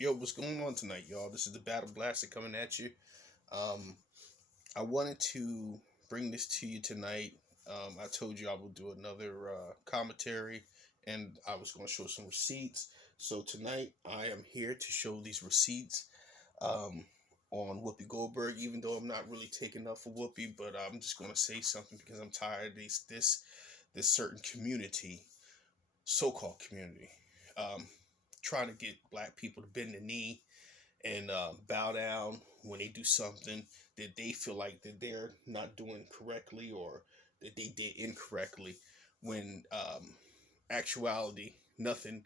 Yo, what's going on tonight, y'all? This is the Battle Blaster coming at you. Um, I wanted to bring this to you tonight. I told you I will do another commentary, and I was going to show some receipts. So tonight, I am here to show these receipts um, on Whoopi Goldberg. Even though I'm not really taking up for Whoopi, but I'm just going to say something because I'm tired of this certain community, so-called community. Um, Trying to get black people to bend the knee and bow down when they do something that they feel like that they're not doing correctly or that they did incorrectly, when actuality nothing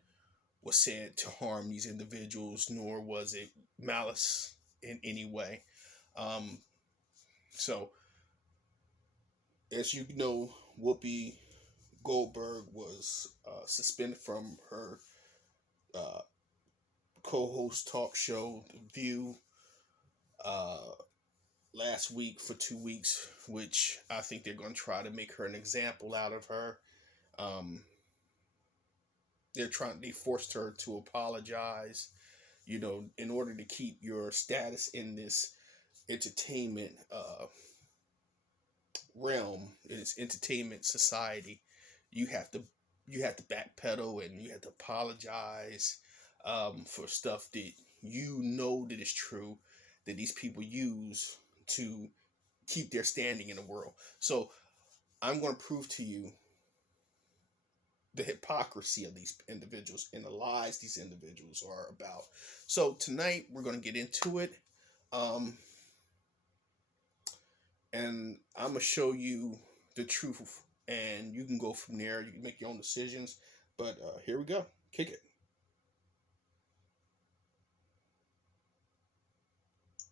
was said to harm these individuals, nor was it malice in any way. um, so as you know, Whoopi Goldberg was suspended from her uh, co-host talk show View uh, last week for 2 weeks, which I think they're going to try to make her an example out of her. Um, they forced her to apologize, in order to keep your status in this entertainment realm, in this entertainment society. You have to backpedal and you have to apologize for stuff that that is true, that these people use to keep their standing in the world. So I'm going to prove to you the hypocrisy of these individuals and the lies these individuals are about. So tonight we're going to get into it. Um, and I'm going to show you the truth, and you can go from there. You can make your own decisions. But here we go. Kick it.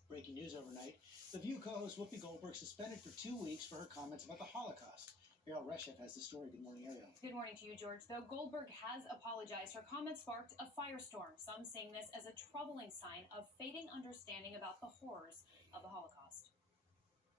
Breaking news overnight. The View co-host Whoopi Goldberg suspended for 2 weeks for her comments about the Holocaust. Ariel Reshev has the story. Good morning, Ariel. Good morning to you, George. Though Goldberg has apologized, her comments sparked a firestorm, some seeing this as a troubling sign of fading understanding about the horrors of the Holocaust.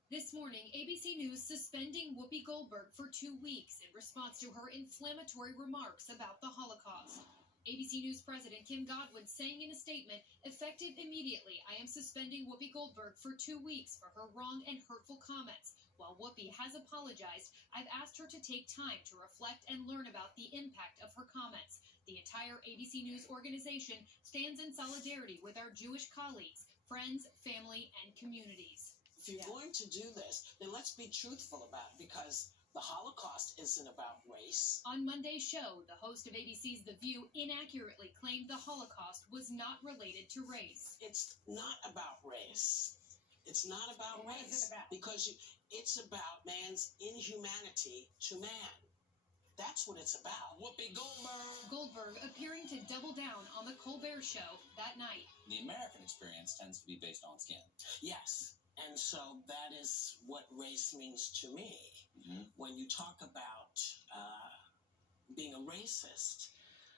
This morning, ABC News suspending Whoopi Goldberg for 2 weeks in response to her inflammatory remarks about the Holocaust. ABC News President Kim Godwin saying in a statement, effective immediately, I am suspending Whoopi Goldberg for 2 weeks for her wrong and hurtful comments. While Whoopi has apologized, I've asked her to take time to reflect and learn about the impact of her comments. The entire ABC News organization stands in solidarity with our Jewish colleagues, friends, family, and communities. If you're going to do this, then let's be truthful about it, because the Holocaust isn't about race. On Monday's show, the host of ABC's The View inaccurately claimed the Holocaust was not related to race. It's not about race. It's not about What race. is it about? Because it's about man's inhumanity to man. That's what it's about. Whoopi Goldberg. Goldberg appearing to double down on the Colbert Show that night. The American experience tends to be based on skin. Yes. And so that is what race means to me. Mm-hmm. When you talk about being a racist,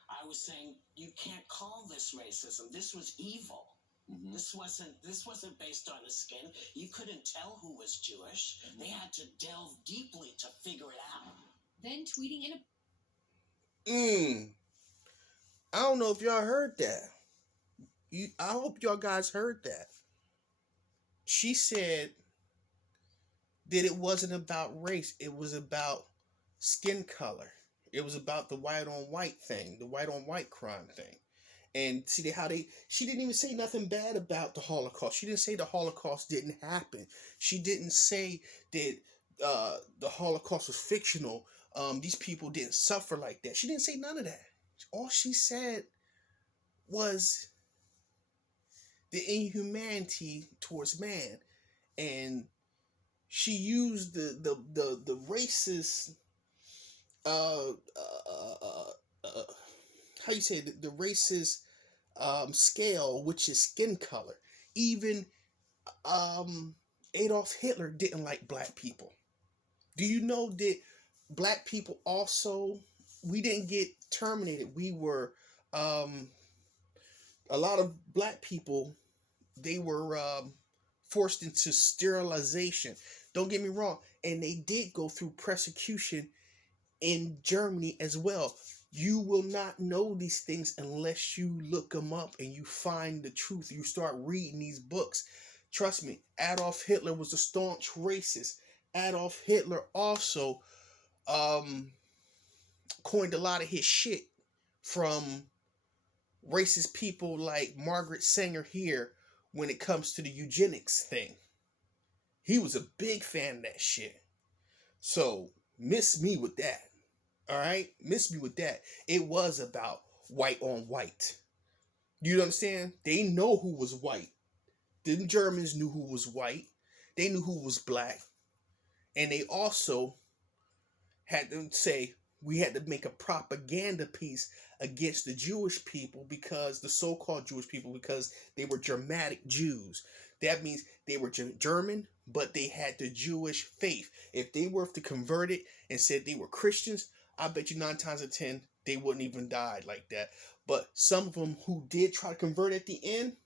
I was saying you can't call this racism. This was evil. Mm-hmm. This wasn't based on the skin. You couldn't tell who was Jewish. Mm-hmm. They had to delve deeply to figure it out. Then tweeting in a I don't know if y'all heard that. I hope y'all guys heard that. She said that it wasn't about race. It was about skin color. It was about the white on white thing, the white on white crime thing. And see she didn't even say nothing bad about the Holocaust. She didn't say the Holocaust didn't happen. She didn't say that the Holocaust was fictional. These people didn't suffer like that. She didn't say none of that. All she said was the inhumanity towards man, and she used the racist how you say the racist scale, which is skin color. Even Adolf Hitler didn't like black people. Do you know that black people also, we didn't get terminated? We were a lot of black people, they were forced into sterilization. Don't get me wrong, and they did go through persecution in Germany as well. You will not know these things unless you look them up and you find the truth. You start reading these books. Trust me, Adolf Hitler was a staunch racist. Adolf Hitler also coined a lot of his shit from racist people like Margaret Sanger here when it comes to the eugenics thing. He was a big fan of that shit. So, miss me with that. All right? Miss me with that. It was about white on white. You understand? They know who was white. The Germans knew who was white. They knew who was black. And they also had to say, we had to make a propaganda piece against the Jewish people, because the so-called Jewish people, because they were Germanic Jews. That means they were German, but they had the Jewish faith. If they were to convert it and said they were Christians, I bet you 9 times out of 10 they wouldn't even die like that. But some of them who did try to convert at the end,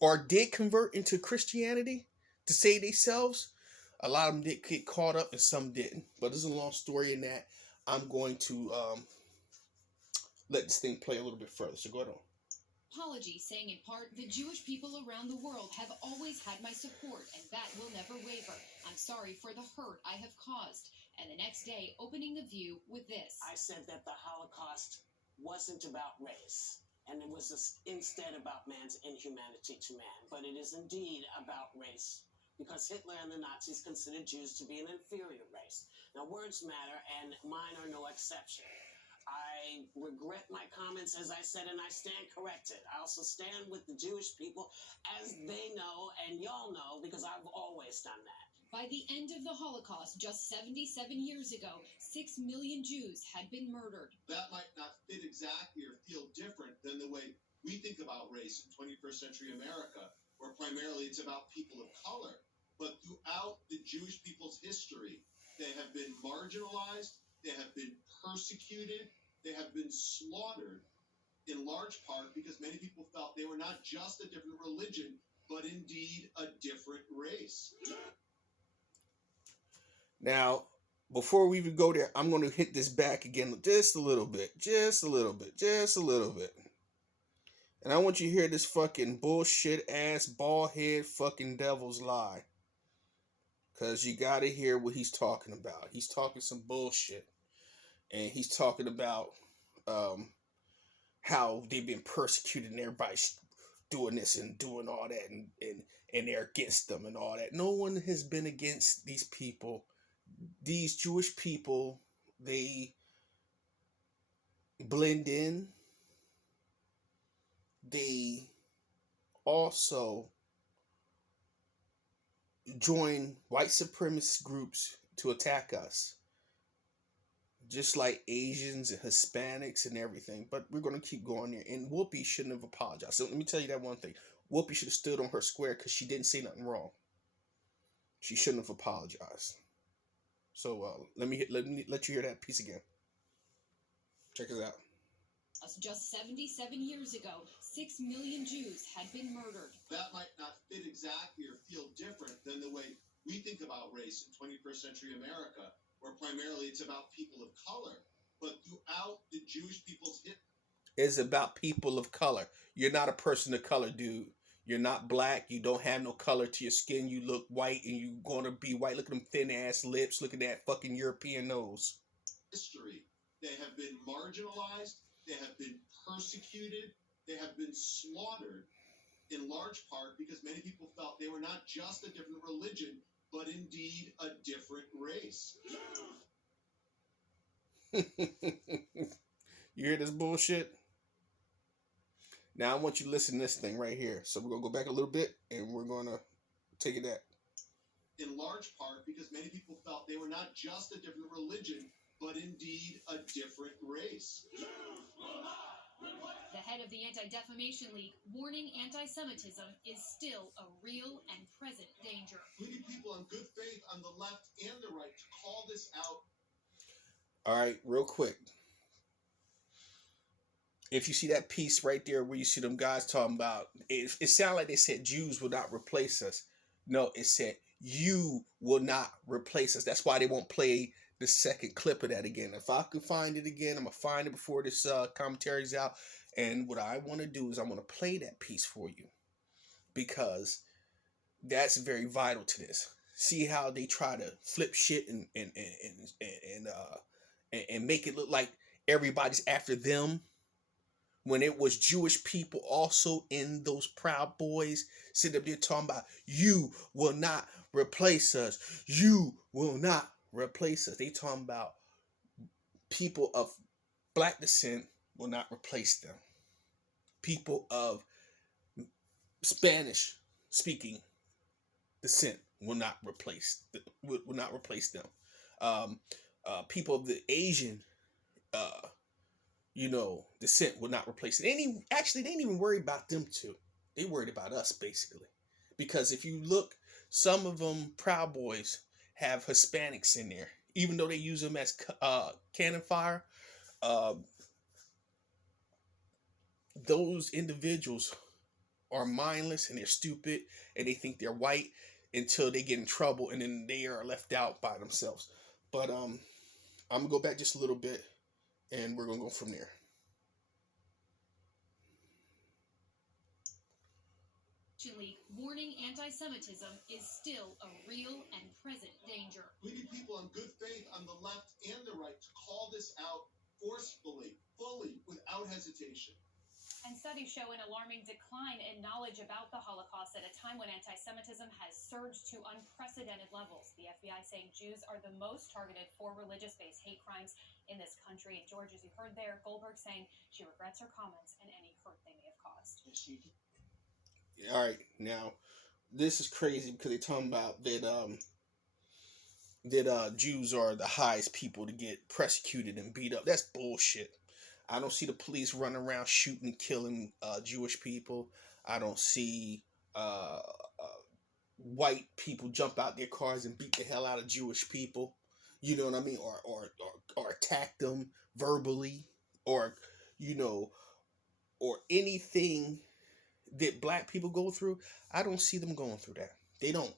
or did convert into Christianity to save themselves, a lot of them did get caught up and some didn't. But there's a long story in that. I'm going to let this thing play a little bit further. So go ahead on. Apology saying in part, the Jewish people around the world have always had my support, and that will never waver. I'm sorry for the hurt I have caused. And the next day, opening The View with this. I said that the Holocaust wasn't about race, and it was instead about man's inhumanity to man. But it is indeed about race, because Hitler and the Nazis considered Jews to be an inferior race. Now, words matter, and mine are no exception. I regret my comments, as I said, and I stand corrected. I also stand with the Jewish people, as they know, and y'all know, because I've always done that. By the end of the Holocaust, just 77 years ago, 6 million Jews had been murdered. That might not fit exactly or feel different than the way we think about race in 21st century America, where primarily it's about people of color. But throughout the Jewish people's history, they have been marginalized, they have been persecuted, they have been slaughtered, in large part because many people felt they were not just a different religion, but indeed a different race. Now, before we even go there, I'm going to hit this back again just a little bit. And I want you to hear this fucking bullshit ass bald head fucking devil's lie. Because you got to hear what he's talking about. He's talking some bullshit. And he's talking about how they've been persecuted and everybody's doing this and doing all that. And they're against them and all that. No one has been against these people. These Jewish people, they blend in. They also join white supremacist groups to attack us. Just like Asians and Hispanics and everything. But we're going to keep going there. And Whoopi shouldn't have apologized. So let me tell you that one thing. Whoopi should have stood on her square because she didn't say nothing wrong. She shouldn't have apologized. So let me let you hear that piece again. Check it out. Just 77 years ago, 6 million Jews had been murdered. That might not fit exactly or feel different than the way we think about race in 21st century America, where primarily it's about people of color. But throughout the Jewish people's history, it's about people of color. You're not a person of color, dude. You're not black. You don't have no color to your skin. You look white and you're going to be white. Look at them thin ass lips. Look at that fucking European nose. They have been marginalized. They have been persecuted. They have been slaughtered, in large part because many people felt they were not just a different religion, but indeed a different race. You hear this bullshit? Now I want you to listen to this thing right here. So we're going to go back a little bit and we're going to take it at. In large part because many people felt they were not just a different religion, but indeed a different race. The head of the Anti-Defamation League warning anti-Semitism is still a real and present danger. We need people on good faith on the left and the right to call this out. All right, real quick. If you see that piece right there where you see them guys talking about, it sounded like they said Jews will not replace us. No, it said you will not replace us. That's why they won't play the second clip of that again. If I can find it again, I'm gonna find it before this commentary's out. And what I want to do is I'm gonna play that piece for you because that's very vital to this. See how they try to flip shit and make it look like everybody's after them when it was Jewish people also in those Proud Boys sitting up there talking about you will not replace us. You will not replace us. They talking about people of black descent will not replace them. People of Spanish speaking descent will not replace them. People of the Asian descent will not replace it. They didn't even worry about them too. They worried about us basically. Because if you look, some of them Proud Boys have Hispanics in there. Even though they use them as cannon fire, those individuals are mindless and they're stupid and they think they're white until they get in trouble and then they are left out by themselves. But I'm gonna go back just a little bit and we're gonna go from there. League warning anti-Semitism is still a real and present danger. We need people on good faith on the left and the right to call this out forcefully, fully, without hesitation. And studies show an alarming decline in knowledge about the Holocaust at a time when anti-Semitism has surged to unprecedented levels. The FBI saying Jews are the most targeted for religious-based hate crimes in this country. And George, as you heard there, Goldberg saying she regrets her comments and any hurt they may have caused. Yes, she did. All right, now this is crazy because they're talking about that Jews are the highest people to get persecuted and beat up. That's bullshit. I don't see the police running around shooting and killing Jewish people. I don't see white people jump out their cars and beat the hell out of Jewish people. You know what I mean? Or attack them verbally, or or anything that black people go through. I don't see them going through that. They don't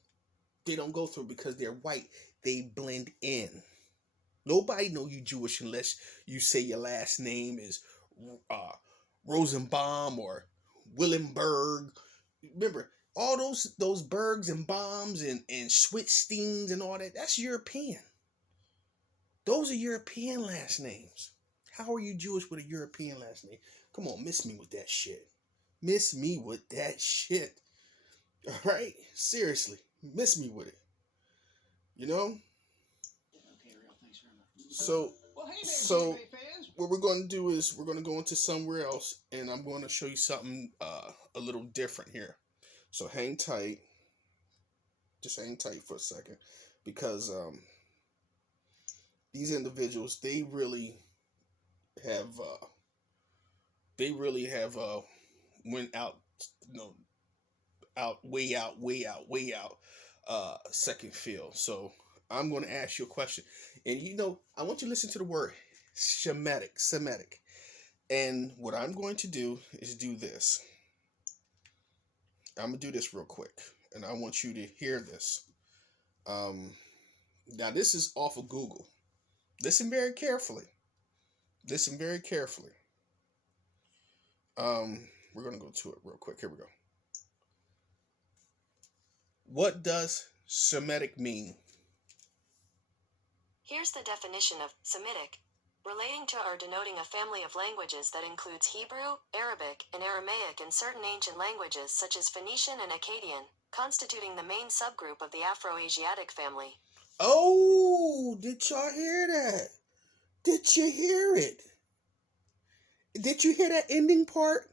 go through because they're white. They blend in. Nobody know you Jewish unless you say your last name is Rosenbaum or Willenberg. Remember, all those Bergs and Bombs and Schwitzsteins and all that, that's European. Those are European last names. How are you Jewish with a European last name? Come on, miss me with that shit. Miss me with that shit. All right? Seriously. Miss me with it. You know? Okay, Ariel, thanks very much. So Well, hey there, So- GMA fans. what we're going to do is we're going to go into somewhere else, and I'm going to show you something a little different here. So hang tight. Just hang tight for a second, because these individuals, they really have went out, way out second field. So I'm going to ask you a question, and I want you to listen to the word Semitic. And what I'm going to do is do this. I'm going to do this real quick, and I want you to hear this. Now, this is off of Google. Listen very carefully. We're going to go to it real quick. Here we go. What does Semitic mean? Here's the definition of Semitic. Relating to or denoting a family of languages that includes Hebrew, Arabic, and Aramaic and certain ancient languages such as Phoenician and Akkadian, constituting the main subgroup of the Afro-Asiatic family. Oh, did y'all hear that? Did you hear it? Did you hear that ending part?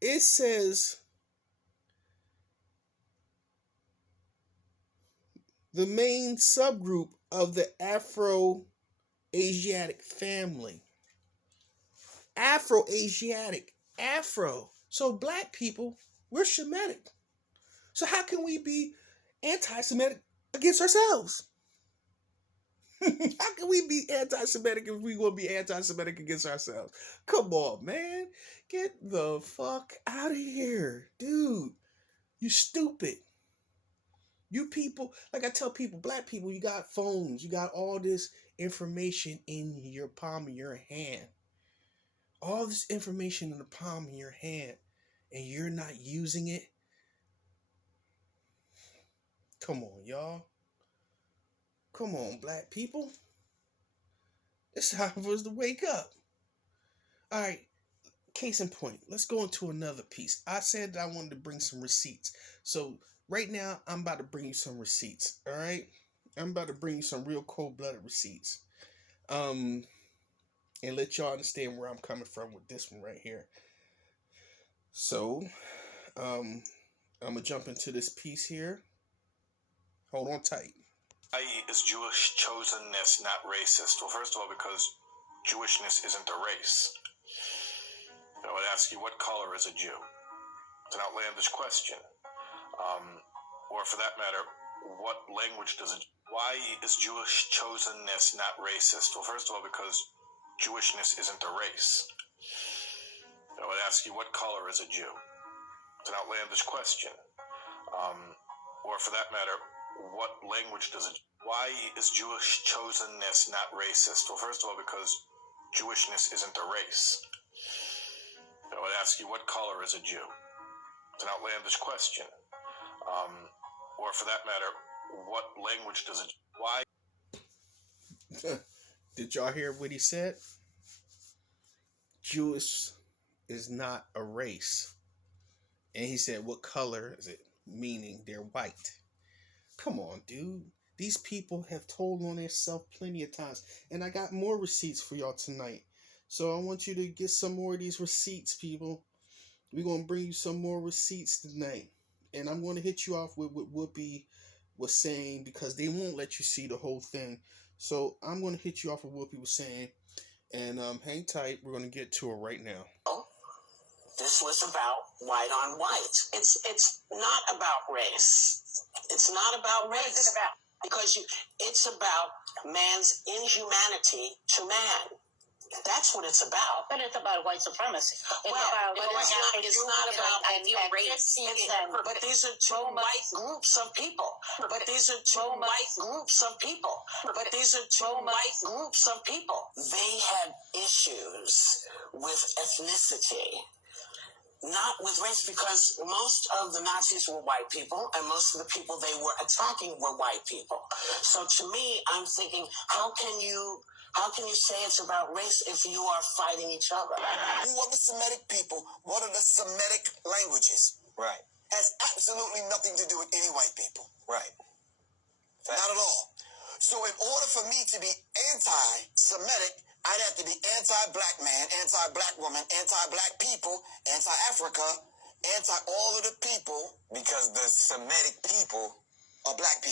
It says the main subgroup of the Afro-Asiatic family. Afro-Asiatic. Afro. So black people, we're Semitic. So how can we be anti-Semitic against ourselves? How can we be anti-Semitic if we will be anti-Semitic against ourselves? Come on, man. Get the fuck out of here. Dude, you stupid. You people, like I tell people, black people, you got phones, you got all this information in your palm of your hand. All this information in the palm of your hand, and you're not using it. Come on, y'all. Come on, black people. It's time for us to wake up. All right, case in point, let's go into another piece. I said that I wanted to bring some receipts. So right now, I'm about to bring you some receipts. All right? I'm about to bring you some real cold-blooded receipts. And let y'all understand where I'm coming from with this one right here. So, I'm gonna jump into this piece here. Hold on tight. Why is Jewish chosenness not racist? Well, first of all, because Jewishness isn't a race. I would ask you, what color is a Jew? It's an outlandish question. Or for that matter, what language does it? Why is Jewish chosenness not racist? Well, first of all, because Jewishness isn't a race. I would ask you, what color is a Jew? It's an outlandish question. Or for that matter, what language does it? Why is Jewish chosenness not racist? Well, first of all, because Jewishness isn't a race. I would ask you, what color is a Jew? It's an outlandish question. Or for that matter, what language does it? Why? Did y'all hear what he said? Jewish is not a race. And he said, what color is it? Meaning they're white. Come on, dude. These people have told on themselves plenty of times. And I got more receipts for y'all tonight. So I want you to get some more of these receipts, people. We're going to bring you some more receipts tonight. And I'm going to hit you off with what Whoopi was saying, because they won't let you see the whole thing. So I'm going to hit you off with what Whoopi was saying. And hang tight. We're going to get to it right now. This was about white on white. It's not about race. It's not about race. What is it about? Because it's about man's inhumanity to man. That's what it's about. But it's about white supremacy. It's about it's not about race. But these are two white groups of people. But these are two white groups of people. But these are two white groups of people. They had issues with ethnicity, not with race, because most of the Nazis were white people, and most of the people they were attacking were white people. So to me, I'm thinking, how can you say it's about race if you are fighting each other? Who are the Semitic people? What are the Semitic languages? Right. Has absolutely nothing to do with any white people. Right. Not at all. So in order for me to be anti-Semitic, I'd have to be anti-black man, anti-black woman, anti-black people, anti-Africa, anti-all of the people. Because the Semitic people are black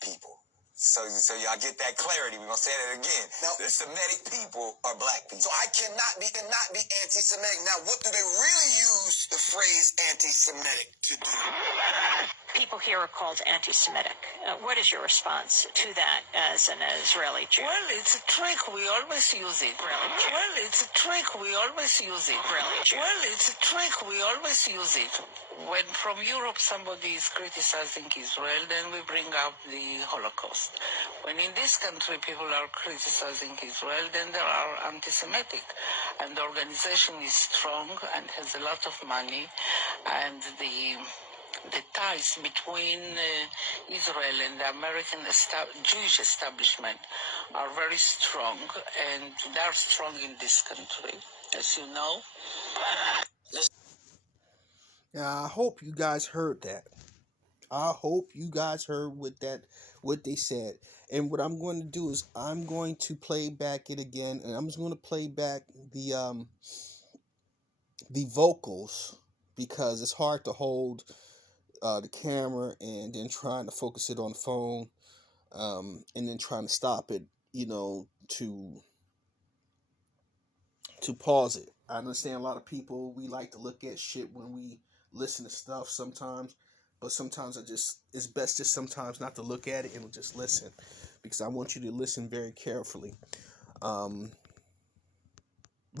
people. So y'all get that clarity. We're going to say that again. Now, the Semitic people are black people. So I cannot be anti-Semitic. Now, what do they really use the phrase anti-Semitic to do? People here are called anti-Semitic. What is your response to that as an Israeli Jew? Well, it's a trick. We always use it. Really? Well, it's a trick. We always use it. Really? Well, it's a trick. We always use it. When from Europe somebody is criticizing Israel, then we bring up the Holocaust. When in this country people are criticizing Israel, then they are anti-Semitic. And the organization is strong and has a lot of money, and the ties between Israel and the American Jewish establishment are very strong, and they are strong in this country, as you know. Now, I hope you guys heard that. I hope you guys heard what they said. And what I'm going to do is I'm going to play back it again, and I'm just going to play back the vocals, because it's hard to hold the camera and then trying to focus it on the phone, and then trying to stop it, to pause it. I understand a lot of people, we like to look at shit when we listen to stuff sometimes, but sometimes it's best just sometimes not to look at it and just listen, because I want you to listen very carefully. We're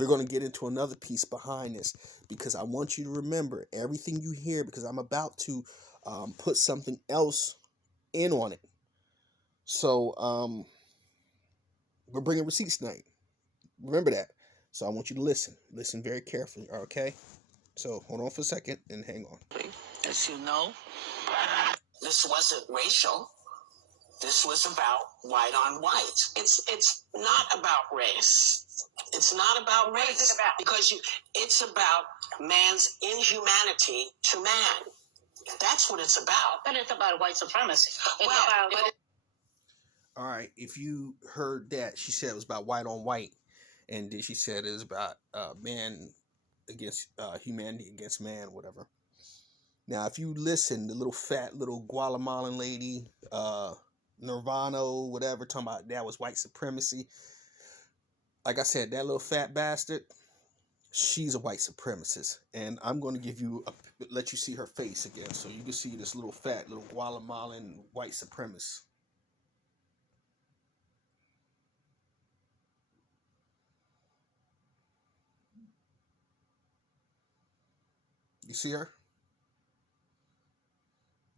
going to get into another piece behind this, because I want you to remember everything you hear, because I'm about to put something else in on it. So we're bringing receipts tonight. Remember that. So I want you to listen very carefully. Okay. So hold on for a second and hang on. As you know, This wasn't racial. This was about white on white. It's not about race. It's not about race. What is it about? Because it's about man's inhumanity to man. That's what it's about. But it's about white supremacy. All right. If you heard that, she said it was about white on white, and then she said it was about man against humanity against man, whatever. Now, if you listen, the little fat little Guatemalan lady, Nirvana, whatever, talking about that was white supremacy. Like I said, that little fat bastard, she's a white supremacist, and I'm going to let you see her face again, so you can see this little fat little Guatemalan white supremacist. You see her?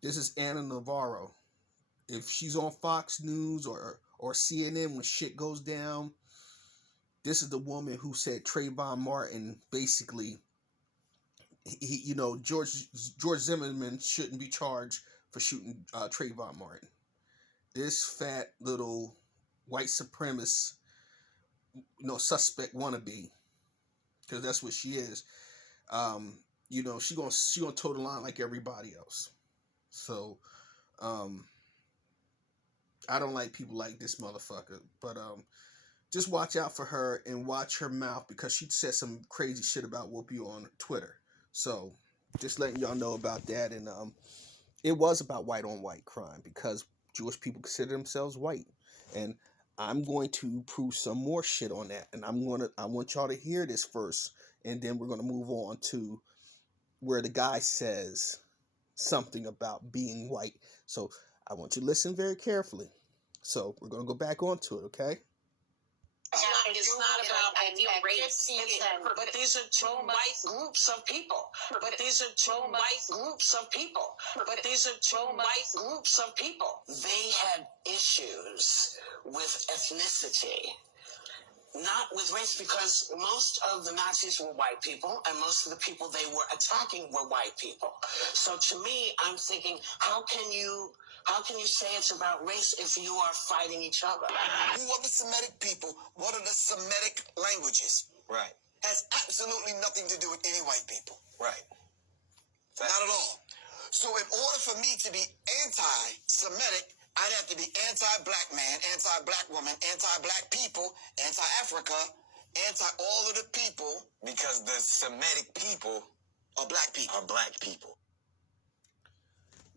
This is Anna Navarro. If she's on Fox News or CNN when shit goes down, this is the woman who said Trayvon Martin basically, George Zimmerman shouldn't be charged for shooting Trayvon Martin. This fat little white supremacist, suspect wannabe, because that's what she is. She gonna toe the line like everybody else. So, I don't like people like this motherfucker, but just watch out for her and watch her mouth, because she said some crazy shit about Whoopi on Twitter. So, just letting y'all know about that. And it was about white on white crime, because Jewish people consider themselves white, and I'm going to prove some more shit on that. And I want y'all to hear this first, and then we're gonna move on to where the guy says something about being white. So I want you to listen very carefully. So we're going to go back onto it, okay? It's not about any race. But these are two white groups of people. But these are two white groups of people. But these are two white groups of people. They had issues with ethnicity, not with race, because most of the Nazis were white people, and most of the people they were attacking were white people. So to me, I'm thinking, how can you say it's about race if you are fighting each other? Who are the Semitic people? What are the Semitic languages? Right. Has absolutely nothing to do with any white people. Right. Not at all. So in order for me to be anti-Semitic, I'd have to be anti-black man, anti-black woman, anti-black people, anti-Africa, anti-all of the people, because the Semitic people are black people.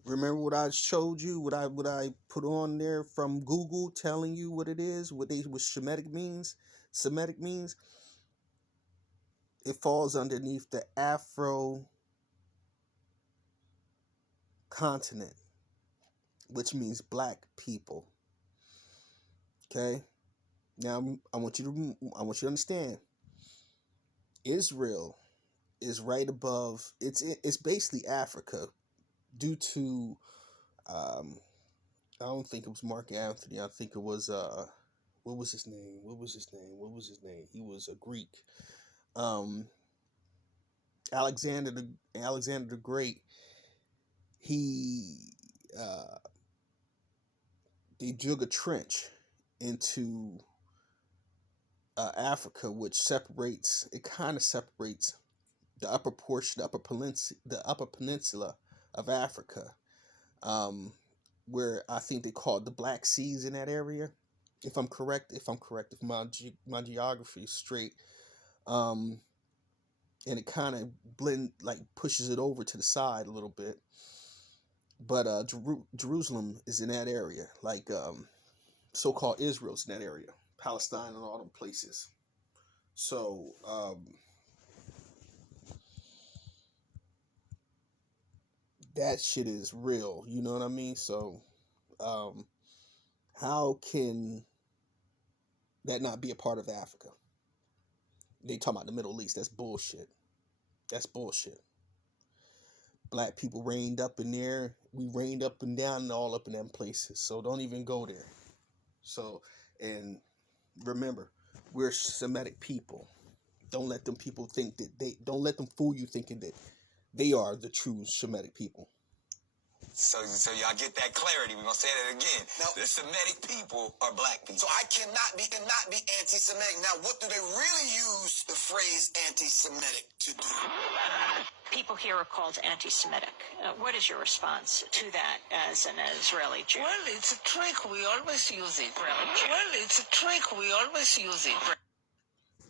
Remember what I showed you, what I put on there from Google, telling you what it is, what Semitic means? Semitic means it falls underneath the Afro continent, which means black people. Okay? Now I want you to understand. Israel is right above. It's basically Africa, due to I don't think it was Mark Anthony. I think it was what was his name? He was a Greek. Alexander the Great. They dug a trench into Africa, which kind of separates the upper portion, the upper peninsula of Africa, where I think they call it the Black Seas in that area. If I'm correct, if my geography is straight, and it kind of pushes it over to the side a little bit. But Jerusalem is in that area, so-called Israel's in that area, Palestine and all them places. So that shit is real, you know what I mean? So how can that not be a part of Africa? They talking about the Middle East. That's bullshit. Black people reigned up in there. We reigned up and down and all up in them places. So don't even go there. So, and remember, we're Semitic people. Don't let them people think that don't let them fool you thinking that they are the true Semitic people. So y'all get that clarity. We're gonna say that again. Now, the Semitic people are black people. So I cannot be anti-Semitic. Now, what do they really use the phrase anti-Semitic to do? People here are called anti-Semitic. What is your response to that as an Israeli Jew? Well, it's a trick. We always use it. Well, it's a trick. We always use it.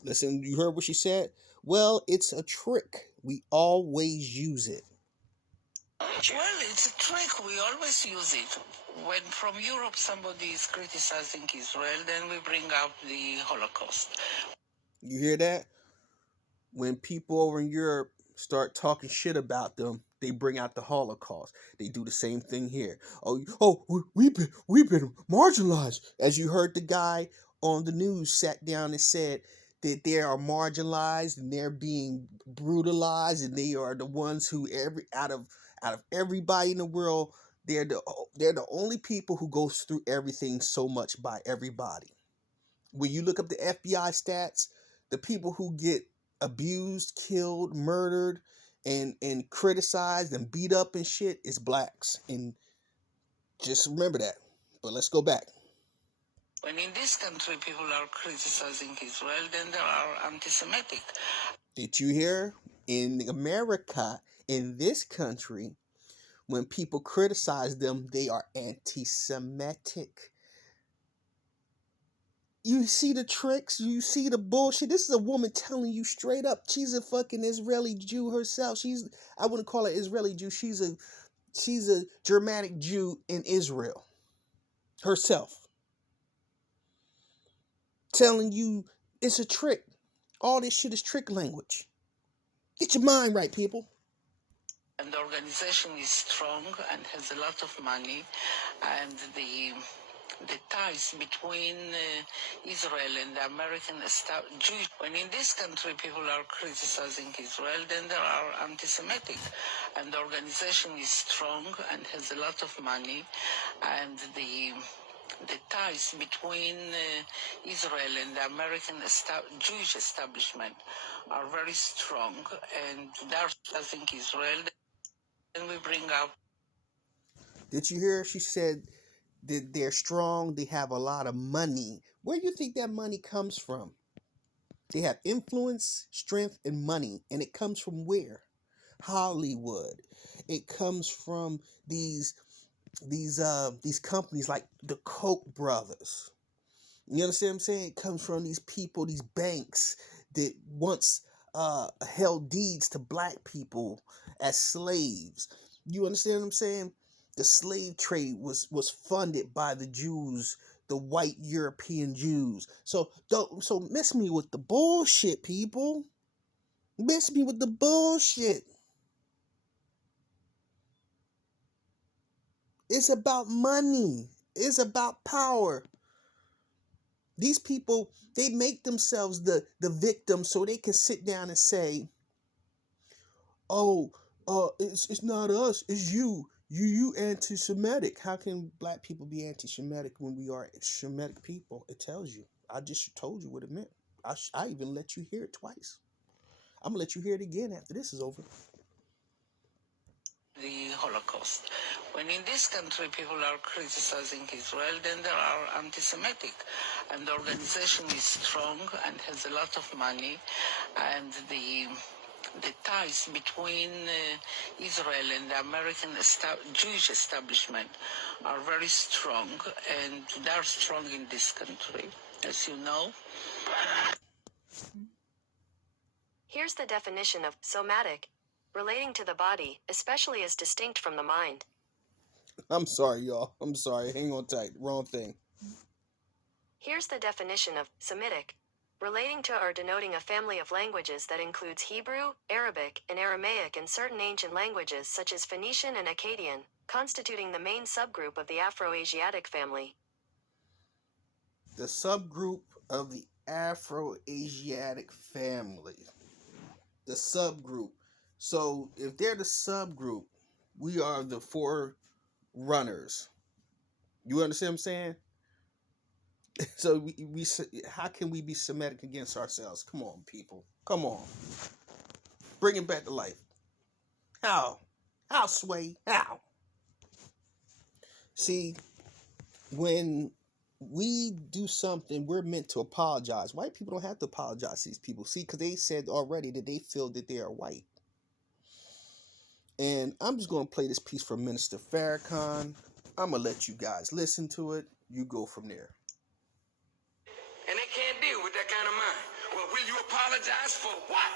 Listen, you heard what she said? Well, it's a trick. We always use it. Well, it's a trick. We always use it. When from Europe somebody is criticizing Israel, then we bring up the Holocaust. You hear that? When people over in Europe start talking shit about them, they bring out the Holocaust. They do the same thing here. We've been marginalized. As you heard, the guy on the news sat down and said that they are marginalized and they're being brutalized, and they are the ones who out of everybody in the world, they're the only people who goes through everything so much by everybody. When you look up the FBI stats, the people who get abused, killed, murdered, and criticized and beat up and shit is blacks. And just remember that. But let's go back. When in this country people are criticizing Israel, then they are anti-Semitic. Did you hear? In America, in this country, when people criticize them, they are anti-Semitic. You see the tricks, you see the bullshit. This is a woman telling you straight up. She's a fucking Israeli Jew herself. I wouldn't call her Israeli Jew. She's a Germanic Jew in Israel herself. Telling you it's a trick. All this shit is trick language. Get your mind right, people. And the organization is strong and has a lot of money, and the ties between Israel and the American Jews. When in this country people are criticizing Israel, then they are anti-Semitic. And the organization is strong and has a lot of money, and the ties between Israel and the American Jewish establishment are very strong, and they're criticizing Israel. Then we bring up. Did you hear? She said that they're strong. They have a lot of money. Where do you think that money comes from? They have influence, strength, and money. And it comes from where? Hollywood. It comes from these companies like the Koch brothers. You understand what I'm saying? It comes from these people, these banks that once held deeds to black people as slaves. You understand what I'm saying? The slave trade was funded by the Jews, the white European Jews. So miss me with the bullshit, people. Miss me with the bullshit. It's about money. It's about power. These people, they make themselves the victim so they can sit down and say, it's not us, it's you. You anti-Semitic. How can black people be anti-Semitic when we are Semitic people? It tells you. I just told you what it meant. I even let you hear it twice. I'm going to let you hear it again after this is over. The Holocaust. When in this country people are criticizing Israel, then they are anti-Semitic. And the organization is strong and has a lot of money, and the ties between Israel and the American Jewish establishment are very strong, and they're strong in this country, as you know. Here's the definition of somatic: relating to the body, especially as distinct from the mind. I'm sorry, y'all. I'm sorry. Hang on tight. Wrong thing. Here's the definition of Semitic: relating to or denoting a family of languages that includes Hebrew, Arabic, and Aramaic, and certain ancient languages such as Phoenician and Akkadian, constituting the main subgroup of the Afro-Asiatic family. The subgroup of the Afro-Asiatic family. The subgroup. So if they're the subgroup, we are the forerunners. You understand what I'm saying? So how can we be Semitic against ourselves? Come on, people. Come on. Bring it back to life. How? How, Sway? How? See, when we do something, we're meant to apologize. White people don't have to apologize to these people. See, because they said already that they feel that they are white. And I'm just going to play this piece from Minister Farrakhan. I'm going to let you guys listen to it. You go from there. And they can't deal with that kind of mind. Well, will you apologize for what?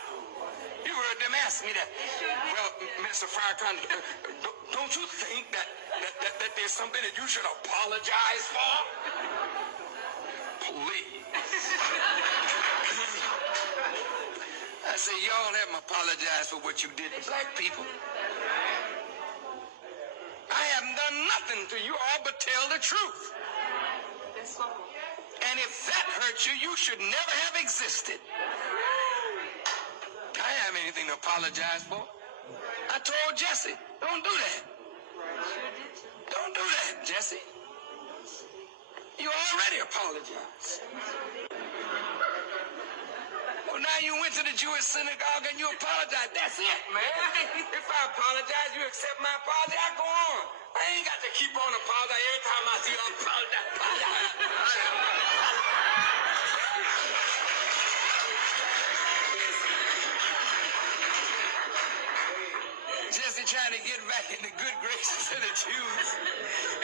You heard them ask me that. Well, Mr. Farrakhan, don't you think that there's something that you should apologize for? Please. I say, y'all haven't apologized for what you did to black people. I haven't done nothing to you all but tell the truth. And if that hurts you, you should never have existed. I have anything to apologize for. I told Jesse, don't do that. Don't do that, Jesse. You already apologized. Well, now you went to the Jewish synagogue and you apologized. That's it, man. If I apologize, you accept my apology, I go on. I ain't got to keep on apologizing every time I see you apologize. Jesse trying to get back in the good graces of the Jews,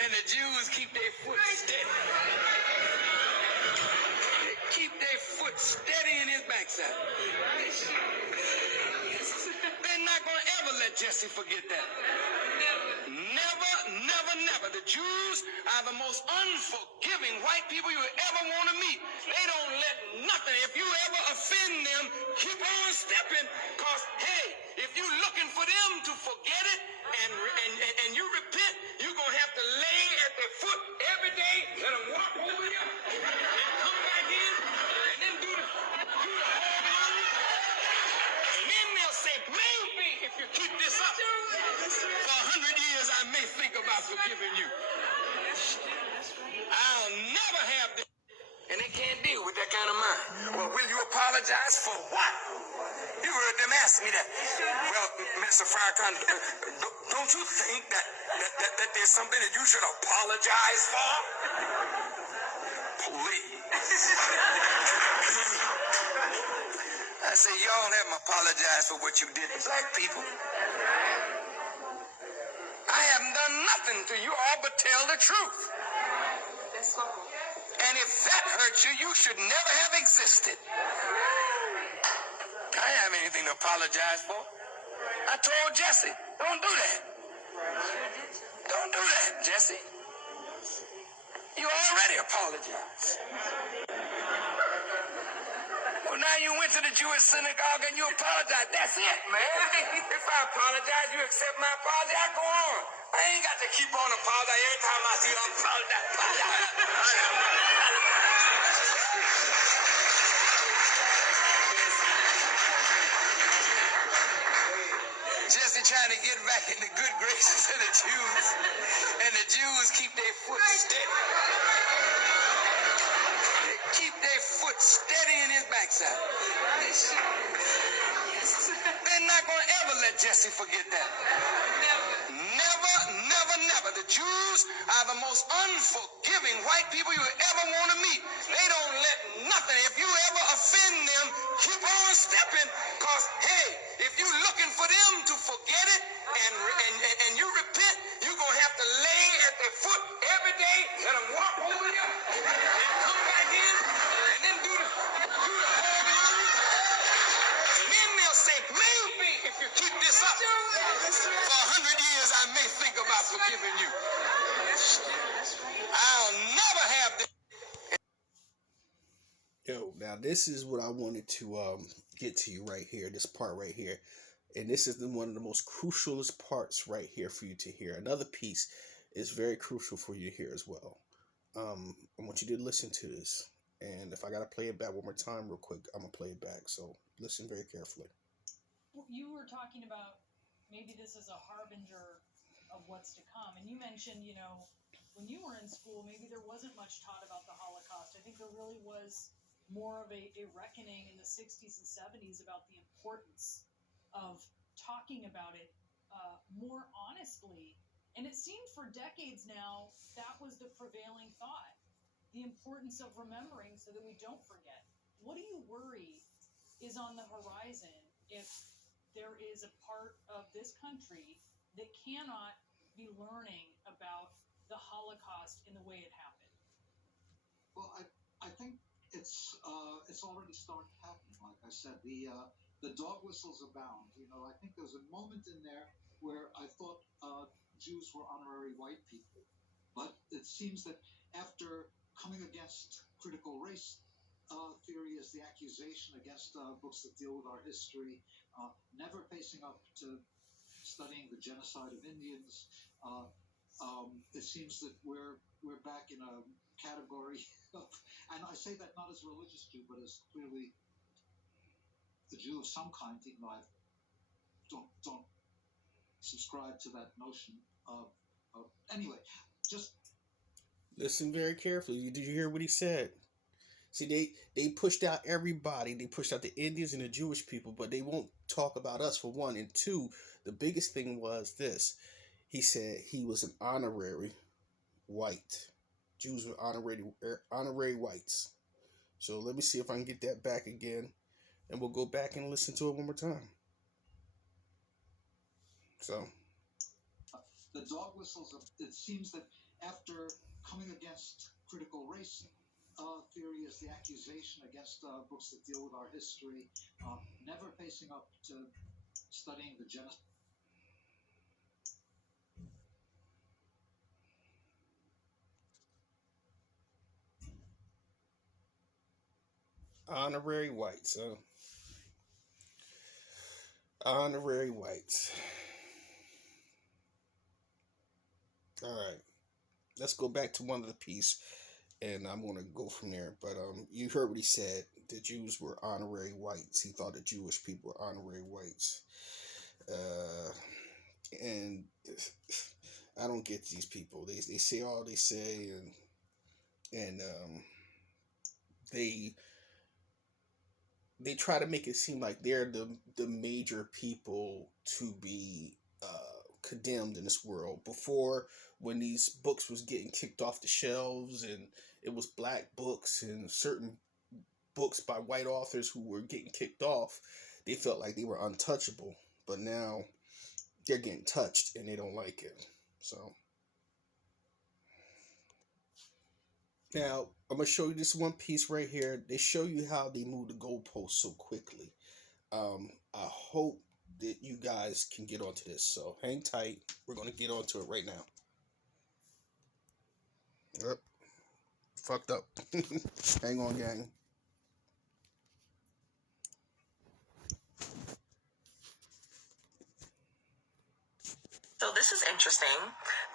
and the Jews keep their foot steady. They keep their foot steady in his backside. They're not going to ever let Jesse forget that. Never, never, never. The Jews are the most unforgiving white people you ever want to meet. They don't let nothing. If you ever offend them, keep on stepping. Because, hey, if you're looking for them to forget it and you repent, you're going to have to lay at their foot every day, let them walk over you, and come back in, and then do the whole round. And then they'll say, maybe if you keep this up, for 100 years I may think about forgiving you. I'll never have this. And they can't deal with that kind of mind. Well, will you apologize for what? You heard them ask me that. Well, Mr. Farrakhan, don't you think that there's something that you should apologize for? Please. I say, y'all haven't apologized for what you did to black people. I haven't done nothing to you all but tell the truth. And if that hurts you, you should never have existed. I have anything to apologize for. I told Jesse, don't do that. Don't do that, Jesse. You already apologized. Well, now you went to the Jewish synagogue and you apologized. That's it, man. If I apologize, you accept my apology, I go on. I ain't got to keep on apologizing every time I see you apologize. Jesse trying to get back in the good graces of the Jews, and the Jews keep their foot steady. They keep their foot steady in his backside. They're not going to ever let Jesse forget that. Never, never, never. The Jews are the most unforgiving white people you ever want to meet. They don't let nothing. If you ever offend them, keep on stepping. Because, hey, if you're looking for them to forget it and you repent, you're going to have to lay at their foot every day, let them walk over you, and come back in, and then do the whole round. And then they'll say, maybe if you keep this up, for 100 years I may think about forgiving you. I'll never have this. Yo, now this is what I wanted to get to you right here, this part right here. And this is one of the most crucialest parts right here for you to hear. Another piece is very crucial for you to hear as well. I want you to listen to this. And if I got to play it back one more time real quick, I'm going to play it back. So listen very carefully. you were talking about maybe this is a harbinger of what's to come, and you mentioned, when you were in school, maybe there wasn't much taught about the Holocaust. I think there really was more of a reckoning in the 60s and 70s about the importance of talking about it more honestly. And it seemed for decades now that was the prevailing thought, the importance of remembering so that we don't forget. What do you worry is on the horizon if there is a part of this country that cannot be learning about the Holocaust in the way it happened? Well, I think it's already started happening. Like I said, the dog whistles abound. I think there was a moment in there where I thought Jews were honorary white people, but it seems that after coming against critical race theory as the accusation against books that deal with our history, never facing up to studying the genocide of Indians. It seems that we're back in a category of, and I say that not as a religious Jew, but as clearly a Jew of some kind, even though I don't subscribe to that notion of anyway. Just listen very carefully. Did you hear what he said? See, they pushed out everybody. They pushed out the Indians and the Jewish people, but they won't talk about us, for one. And two, the biggest thing was this. He said he was an honorary white. Jews were honorary whites. So let me see if I can get that back again, and we'll go back and listen to it one more time. So the dog whistles. It seems that after coming against critical race theory as the accusation against books that deal with our history, never facing up to studying the genocide. honorary whites, honorary whites. All right, let's go back to one of the piece, and I'm gonna go from there. But you heard what he said. The Jews were honorary whites. He thought the Jewish people were honorary whites. And I don't get these people. They say all they say, and they try to make it seem like they're the major people to be condemned in this world. Before, when these books was getting kicked off the shelves, and it was black books and certain books by white authors who were getting kicked off, they felt like they were untouchable. But now they're getting touched and they don't like it. So now I'm gonna show you this one piece right here. They show you how they move the goalposts so quickly. I hope that you guys can get onto this. So hang tight. We're gonna get onto it right now. Yep. Fucked up. Hang on, gang. So this is interesting.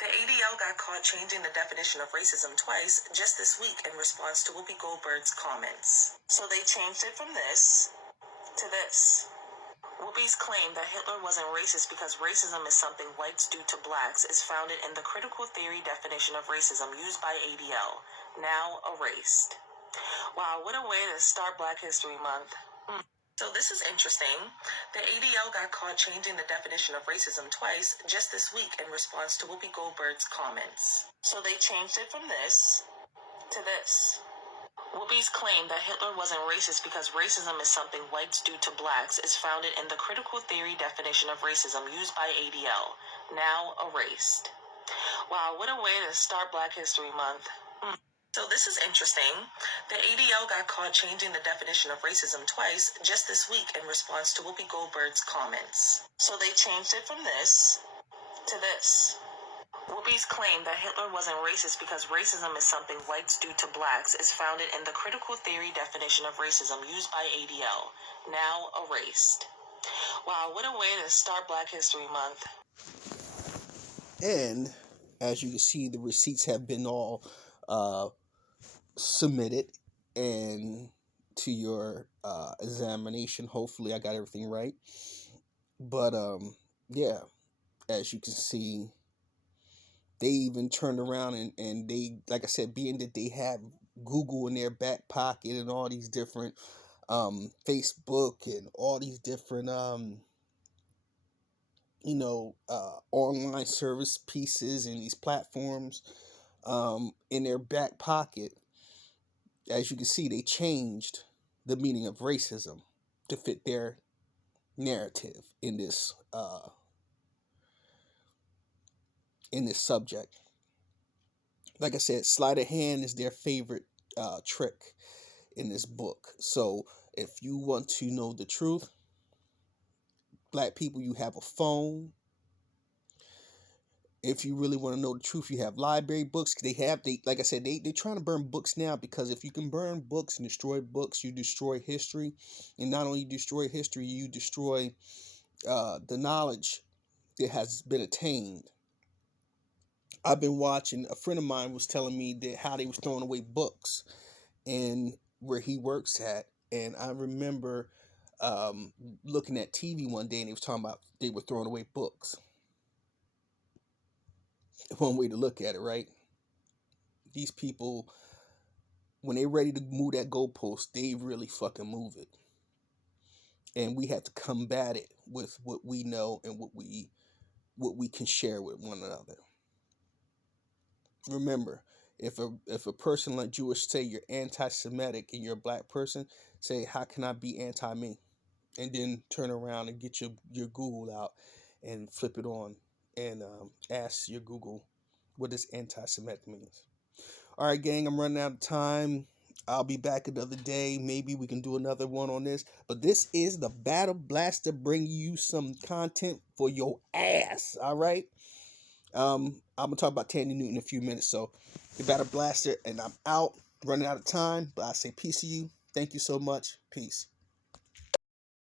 The ADL got caught changing the definition of racism twice just this week in response to Whoopi Goldberg's comments. So they changed it from this to this. Whoopi's claim that Hitler wasn't racist because racism is something whites do to blacks is founded in the critical theory definition of racism used by ADL, now erased. Wow, what a way to start Black History Month. So this is interesting. The ADL got caught changing the definition of racism twice just this week in response to Whoopi Goldberg's comments. So they changed it from this to this. Whoopi's claim that Hitler wasn't racist because racism is something whites do to blacks is founded in the critical theory definition of racism used by ADL, now erased. Wow, what a way to start Black History Month. So this is interesting. The ADL got caught changing the definition of racism twice just this week in response to Whoopi Goldberg's comments. So they changed it from this to this. Whoopi's claim that Hitler wasn't racist because racism is something whites do to blacks is founded in the critical theory definition of racism used by ADL, now erased. Wow, what a way to start Black History Month. And as you can see, the receipts have been all submitted and to your examination. Hopefully I got everything right. But yeah, as you can see, they even turned around and they, like I said, being that they have Google in their back pocket and all these different Facebook and all these different online service pieces and these platforms in their back pocket, as you can see, they changed the meaning of racism to fit their narrative in this subject. Like I said, sleight of hand is their favorite trick in this book. So if you want to know the truth, black people, you have a phone. If you really want to know the truth, you have library books. They like I said, they're trying to burn books now, because if you can burn books and destroy books, you destroy history. And not only destroy history, you destroy the knowledge that has been attained. I've been watching, a friend of mine was telling me that how they was throwing away books and where he works at. And I remember looking at TV one day and he was talking about they were throwing away books. One way to look at it, right? These people, when they're ready to move that goalpost, they really fucking move it. And we have to combat it with what we know and what we can share with one another. Remember, if a person like Jewish say you're anti-Semitic and you're a black person, say, how can I be anti-me? And then turn around and get your Google out and flip it on and ask your Google what does anti-Semitic means. All right, gang, I'm running out of time. I'll be back another day. Maybe we can do another one on this. But this is the Battle Blaster, bringing you some content for your ass. All right? I'm going to talk about Tandy Newton in a few minutes. So, the Battle Blaster, and I'm out. Running out of time. But I say peace to you. Thank you so much. Peace.